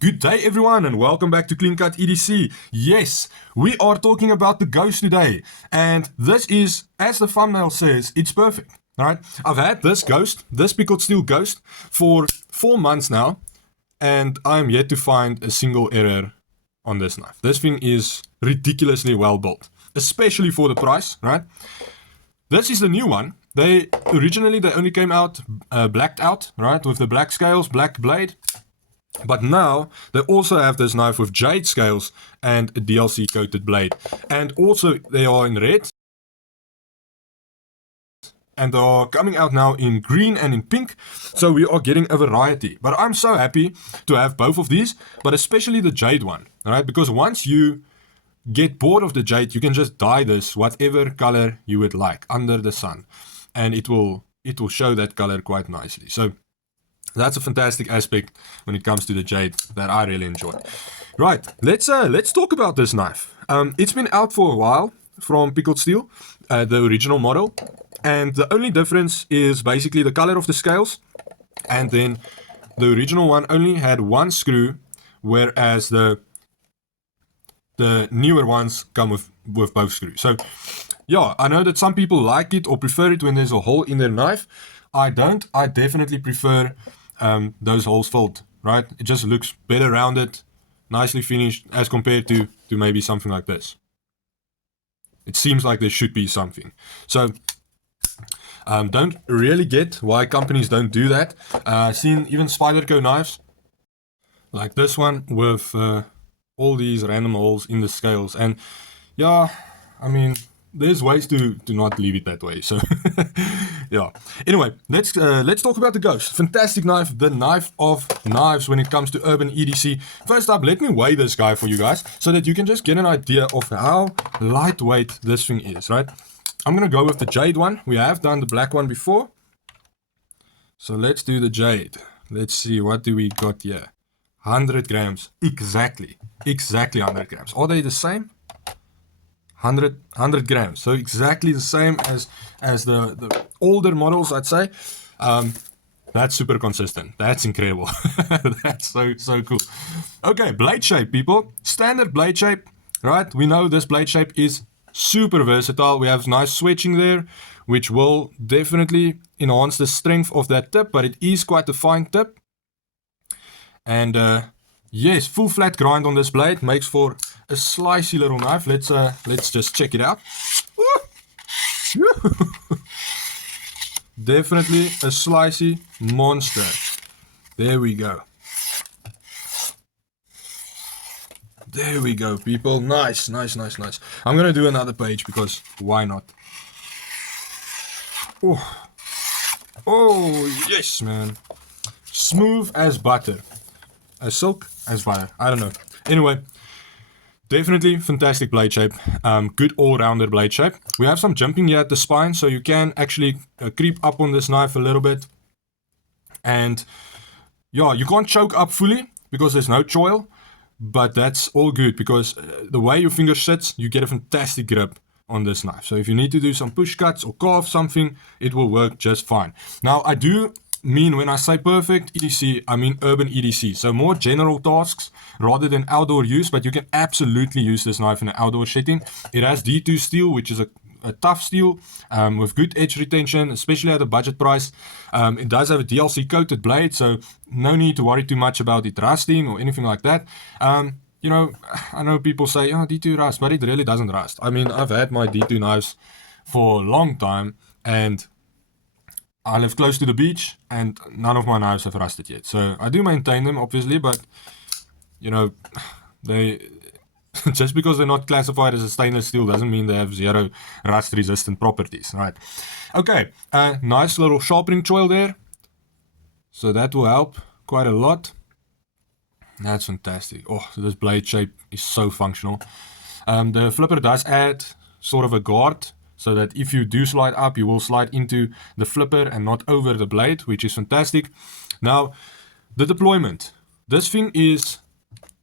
Good day everyone and welcome back to Clean Cut EDC. Yes, we are talking about the Ghost today, and this is, as the thumbnail says, it's perfect. Alright, I've had this Ghost, this Pickled Steel Ghost, for 4 months now, and I'm yet to find a single error on this knife. This thing is ridiculously well built, especially for the price, right? This is the new one. Originally they only came out blacked out, right, with the black scales, black blade. But now they also have this knife with Jade scales and a DLC coated blade. And also they are in red. And they are coming out now in green and in pink. So we are getting a variety. But I'm so happy to have both of these, but especially the Jade one. Alright, because once you get bored of the Jade, you can just dye this whatever color you would like under the sun. And it will show that color quite nicely. So that's a fantastic aspect when it comes to the Jade that I really enjoy. Right, let's talk about this knife. It's been out for a while from Pickled Steel, the original model, and the only difference is basically the color of the scales. And then the original one only had one screw, whereas the newer ones come with both screws. So yeah, I know that some people like it or prefer it when there's a hole in their knife. I don't. I definitely prefer those holes filled, right? It just looks better rounded, nicely finished as compared to maybe something like this. It seems like there should be something. So don't really get why companies don't do that. I've seen even Spyderco knives like this one with all these random holes in the scales, and yeah, I mean, there's ways to not leave it that way. So yeah, anyway, let's talk about the Ghost. Fantastic knife, the knife of knives when it comes to urban EDC. First up, let me weigh this guy for you guys so that you can just get an idea of how lightweight this thing is, right? I'm gonna go with the Jade one. We have done the black one before, so let's do the Jade. Let's see, what do we got here? 100 grams, exactly 100 grams. Are they the same? 100 grams, so exactly the same as the older models, I'd say. That's super consistent. That's incredible. That's so cool. Okay, blade shape, people. Standard blade shape, right? We know this blade shape is super versatile. We have nice switching there, which will definitely enhance the strength of that tip, but it is quite a fine tip. And yes, full flat grind on this blade makes for a slicey little knife. Let's just check it out. Definitely a slicey monster. There we go. There we go, people. Nice. I'm gonna do another page because why not? Oh yes, man. Smooth as butter. As silk as butter. I don't know. Anyway, definitely fantastic blade shape. Good all-rounder blade shape. We have some jumping here at the spine, so you can actually creep up on this knife a little bit. And yeah, you can't choke up fully because there's no choil, but that's all good because the way your finger sits, you get a fantastic grip on this knife. So if you need to do some push cuts or carve something, it will work just fine. Now, I do mean, when I say perfect EDC, I mean urban EDC. So more general tasks rather than outdoor use, but you can absolutely use this knife in an outdoor setting. It has D2 steel, which is a tough steel with good edge retention, especially at a budget price. It does have a DLC coated blade, so no need to worry too much about it rusting or anything like that. You know, I know people say, oh, D2 rust, but it really doesn't rust. I mean, I've had my D2 knives for a long time, and I live close to the beach, and none of my knives have rusted yet. So I do maintain them, obviously, but you know, they just because they're not classified as a stainless steel doesn't mean they have zero rust-resistant properties, right? Okay, nice little sharpening choil there, so that will help quite a lot. That's fantastic. Oh, so this blade shape is so functional. The flipper does add sort of a guard, so that if you do slide up, you will slide into the flipper and not over the blade, which is fantastic. Now, the deployment. This thing is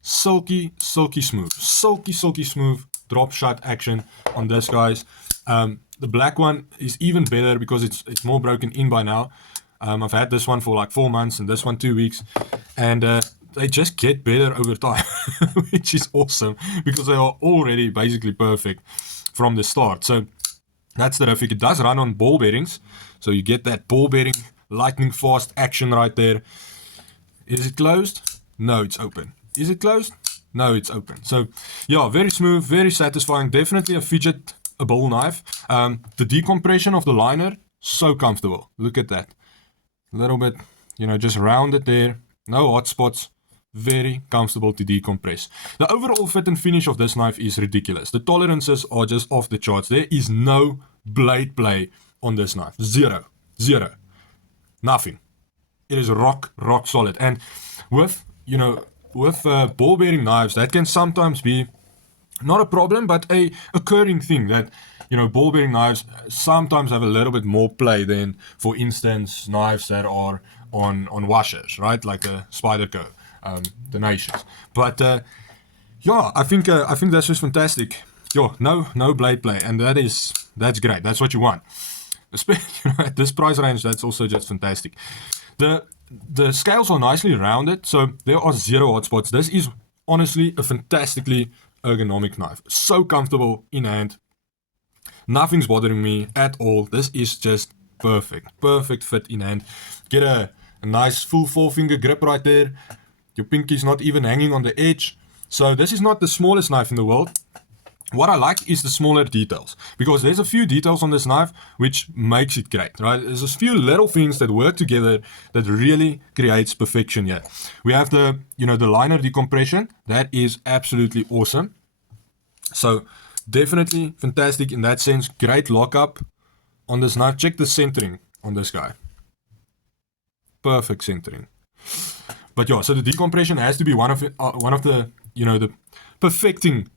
silky smooth. Silky smooth drop shot action on this, guys. The black one is even better because it's more broken in by now. I've had this one for like 4 months and this one 2 weeks. And they just get better over time, which is awesome because they are already basically perfect from the start. So that's terrific. It does run on ball bearings, so you get that ball bearing lightning fast action right there. Is it closed? No, it's open. Is it closed? No, it's open. So yeah, very smooth, very satisfying. Definitely a fidgetable knife. The decompression of the liner, so comfortable. Look at that. A little bit, you know, just rounded there. No hot spots. Very comfortable to decompress. The overall fit and finish of this knife is ridiculous. The tolerances are just off the charts. There is no blade play on this knife. Zero. Nothing. It is rock solid. And with, you know, with ball bearing knives, that can sometimes be not a problem, but a occurring thing that, you know, ball bearing knives sometimes have a little bit more play than, for instance, knives that are on washers, right? Like the Spyderco, the Nations. But yeah, I think that's just fantastic. Yo, no blade play, and that's great. That's what you want. Especially, at this price range, that's also just fantastic. The scales are nicely rounded, so there are zero hotspots. This is honestly a fantastically ergonomic knife. So comfortable in hand. Nothing's bothering me at all. This is just perfect. Perfect fit in hand. Get a nice full 4-finger grip right there. Your pinky's not even hanging on the edge. So this is not the smallest knife in the world. What I like is the smaller details, because there's a few details on this knife which makes it great, right? There's a few little things that work together that really creates perfection here. We have the, you know, the liner decompression. That is absolutely awesome. So definitely fantastic in that sense. Great lockup on this knife. Check the centering on this guy. Perfect centering. But yeah, so the decompression has to be one of the, you know, the perfecting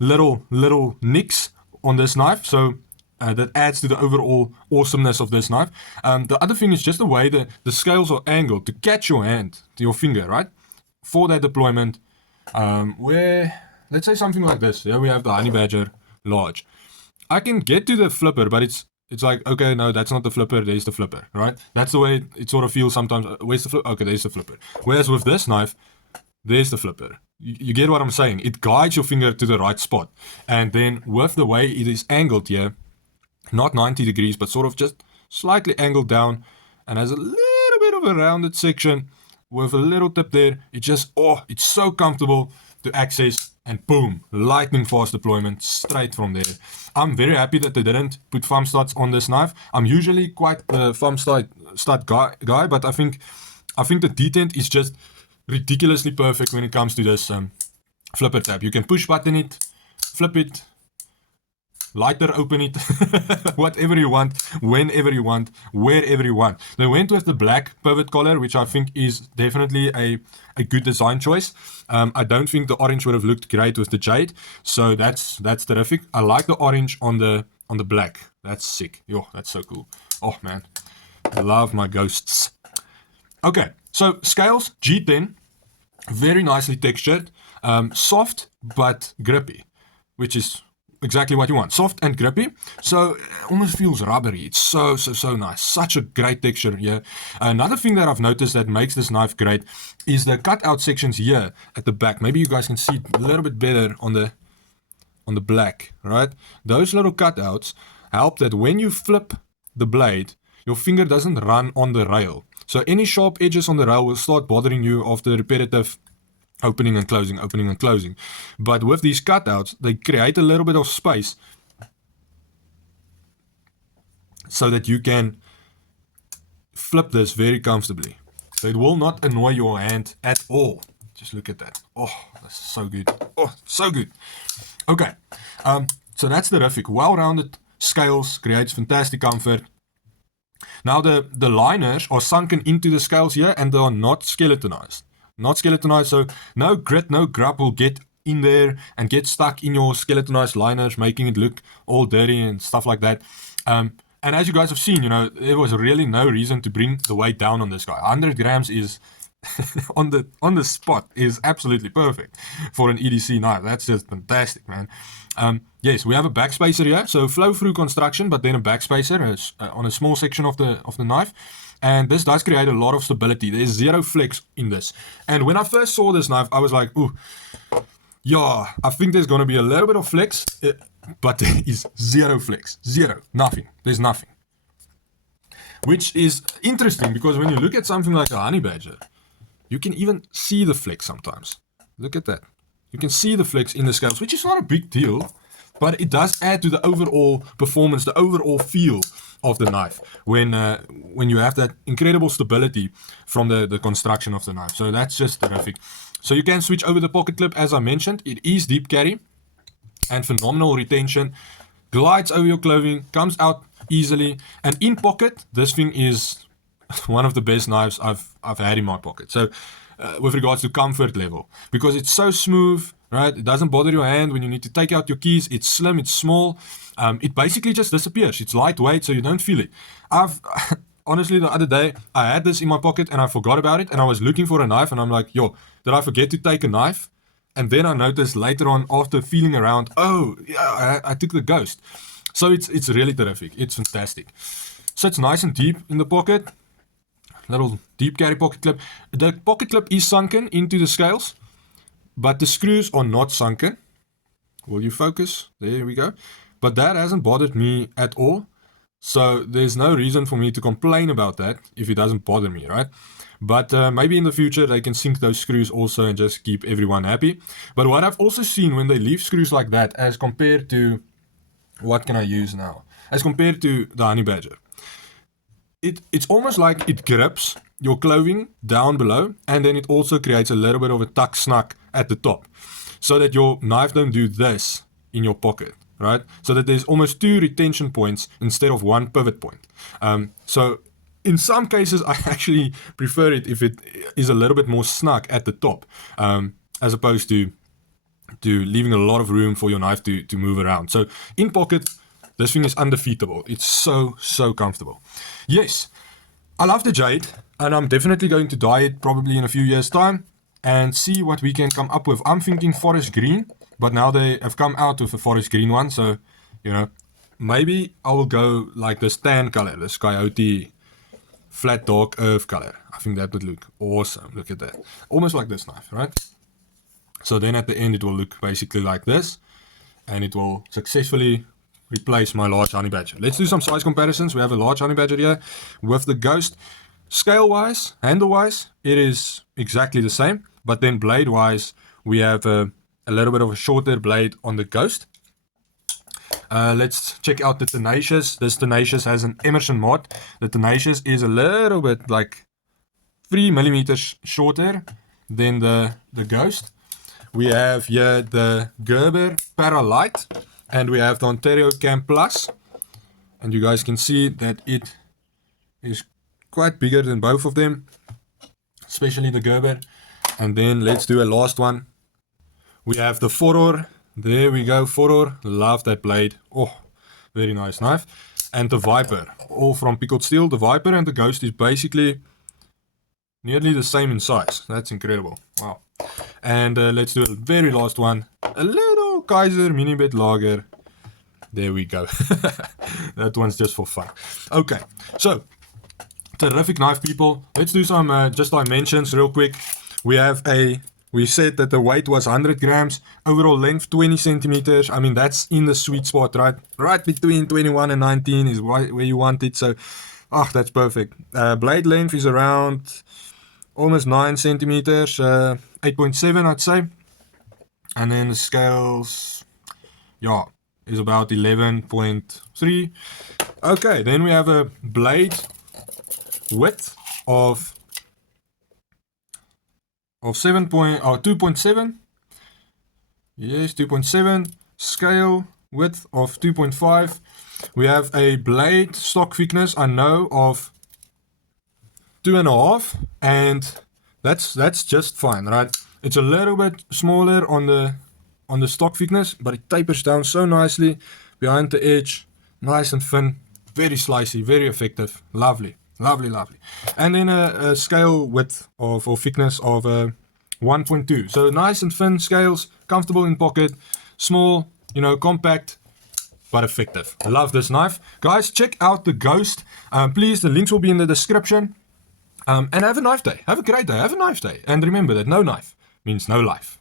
little nicks on this knife, so that adds to the overall awesomeness of this knife. The other thing is just the way the scales are angled to catch your hand to your finger, right, for that deployment. Where, let's say something like this. Here we have the Honey Badger large. I can get to the flipper, but it's like, okay, no, that's not the flipper, there's the flipper, right? That's the way it sort of feels sometimes. Where's the flipper? Okay, there's the flipper. Whereas with this knife, there's the flipper. You get what I'm saying? It guides your finger to the right spot. And then with the way it is angled here, not 90 degrees, but sort of just slightly angled down, and has a little bit of a rounded section with a little tip there. It just, oh, it's so comfortable to access, and boom, lightning fast deployment straight from there. I'm very happy that they didn't put thumb studs on this knife. I'm usually quite a thumb stud guy, but I think the detent is just ridiculously perfect when it comes to this flipper tab. You can push button it, flip it, lighter open it, whatever you want, whenever you want, wherever you want. They went with the black pivot collar, which I think is definitely a good design choice. I don't think the orange would have looked great with the Jade, so that's terrific. I like the orange on the black. That's sick. Yo, that's so cool. Oh man, I love my ghosts. Okay, so scales, G10, very nicely textured, soft but grippy, which is exactly what you want. Soft and grippy, so it almost feels rubbery. It's so nice. Such a great texture here. Another thing that I've noticed that makes this knife great is the cutout sections here at the back. Maybe you guys can see it a little bit better on the black, right? Those little cutouts help that when you flip the blade, your finger doesn't run on the rail. So any sharp edges on the rail will start bothering you after repetitive opening and closing. But with these cutouts, they create a little bit of space so that you can flip this very comfortably. So it will not annoy your hand at all. Just look at that. Oh, that's so good. Oh, so good. Okay, so that's terrific. Well-rounded scales creates fantastic comfort. Now the liners are sunken into the scales here, and they are not skeletonized. So no grit, no grub will get in there and get stuck in your skeletonized liners, making it look all dirty and stuff like that. And as you guys have seen, you know, there was really no reason to bring the weight down on this guy. 100 grams is on the spot is absolutely perfect for an EDC knife. That's just fantastic, man. Yes, we have a backspacer here, so flow through construction, but then a backspacer on a small section of the knife. and this does create a lot of stability. There's zero flex in this. And when I first saw this knife, I was like, ooh, yeah, I think there's going to be a little bit of flex, but there is zero flex. Zero. Nothing. There's nothing. Which is interesting because when you look at something like a honey badger, you can even see the flex sometimes. Look at that. You can see the flex in the scales, which is not a big deal, but it does add to the overall performance, the overall feel of the knife when you have that incredible stability from the construction of the knife. So that's just terrific. So you can switch over the pocket clip, as I mentioned. It is deep carry and phenomenal retention. Glides over your clothing, comes out easily, and in pocket, this thing is one of the best knives I've had in my pocket. So with regards to comfort level, because it's so smooth, right? It doesn't bother your hand when you need to take out your keys. It's slim, it's small. It basically just disappears. It's lightweight, so you don't feel it. Honestly, the other day, I had this in my pocket and I forgot about it, and I was looking for a knife, and I'm like, yo, did I forget to take a knife? And then I noticed later on, after feeling around, oh, yeah, I took the Ghost. So it's really terrific. It's fantastic. So it's nice and deep in the pocket. Little deep carry pocket clip. The pocket clip is sunken into the scales, but the screws are not sunken. Will you focus? There we go. But that hasn't bothered me at all. So there's no reason for me to complain about that if it doesn't bother me, right? But maybe in the future they can sink those screws also and just keep everyone happy. But what I've also seen when they leave screws like that, as compared to, what can I use now? As compared to the honey badger, it's almost like it grips your clothing down below, and then it also creates a little bit of a tuck snug at the top, so that your knife don't do this in your pocket, right? So that there's almost two retention points instead of one pivot point. So in some cases, I actually prefer it if it is a little bit more snug at the top, as opposed to leaving a lot of room for your knife to move around. So in pocket, this thing is undefeatable. It's so comfortable. Yes, I love the Jade, and I'm definitely going to dye it probably in a few years' time and see what we can come up with. I'm thinking forest green, but now they have come out with a forest green one, so, you know, maybe I will go like this tan color, this coyote flat dark earth color. I think that would look awesome. Look at that. Almost like this knife, right? So then at the end it will look basically like this, and it will successfully replace my large honey badger. Let's do some size comparisons. We have a large honey badger here with the Ghost. Scale wise, handle wise, it is exactly the same, but then blade wise, we have a little bit of a shorter blade on the Ghost. Let's check out the Tenacious. This Tenacious has an Emerson mod. The Tenacious is a little bit like 3 millimeters shorter than the Ghost. We have here the Gerber Paralight, and we have the Ontario Cam Plus, and you guys can see that it is quite bigger than both of them, especially the Gerber. And then let's do a last one. We have the Furor. There we go, Furor. Love that blade. Oh, very nice knife. And the Viper, all from Pickled Steel. The Viper and the Ghost is basically nearly the same in size. That's incredible. Wow. And let's do a very last one. A little Kaiser mini bit lager. There we go. That one's just for fun. Okay, so terrific knife, people. Let's do some just dimensions real quick. We said that the weight was 100 grams, overall length 20 centimeters. I mean, that's in the sweet spot, right? Right between 21 and 19 is where you want it. So, that's perfect. Blade length is around almost 9 centimeters, 8.7 I'd say. And then the scales, yeah, is about 11.3. Okay, then we have a blade width of 2.7. Yes, 2.7. Scale width of 2.5. We have a blade stock thickness, I know, of 2.5, and that's just fine, right? It's a little bit smaller on the stock thickness, but it tapers down so nicely behind the edge, nice and thin, very slicey, very effective, lovely. Lovely, lovely. And then a scale width of, or thickness of 1.2. So nice and thin scales, comfortable in pocket, small, compact, but effective. I love this knife. Guys, check out the Ghost. Please, the links will be in the description. And have a knife day. Have a great day. Have a knife day. And remember that no knife means no life.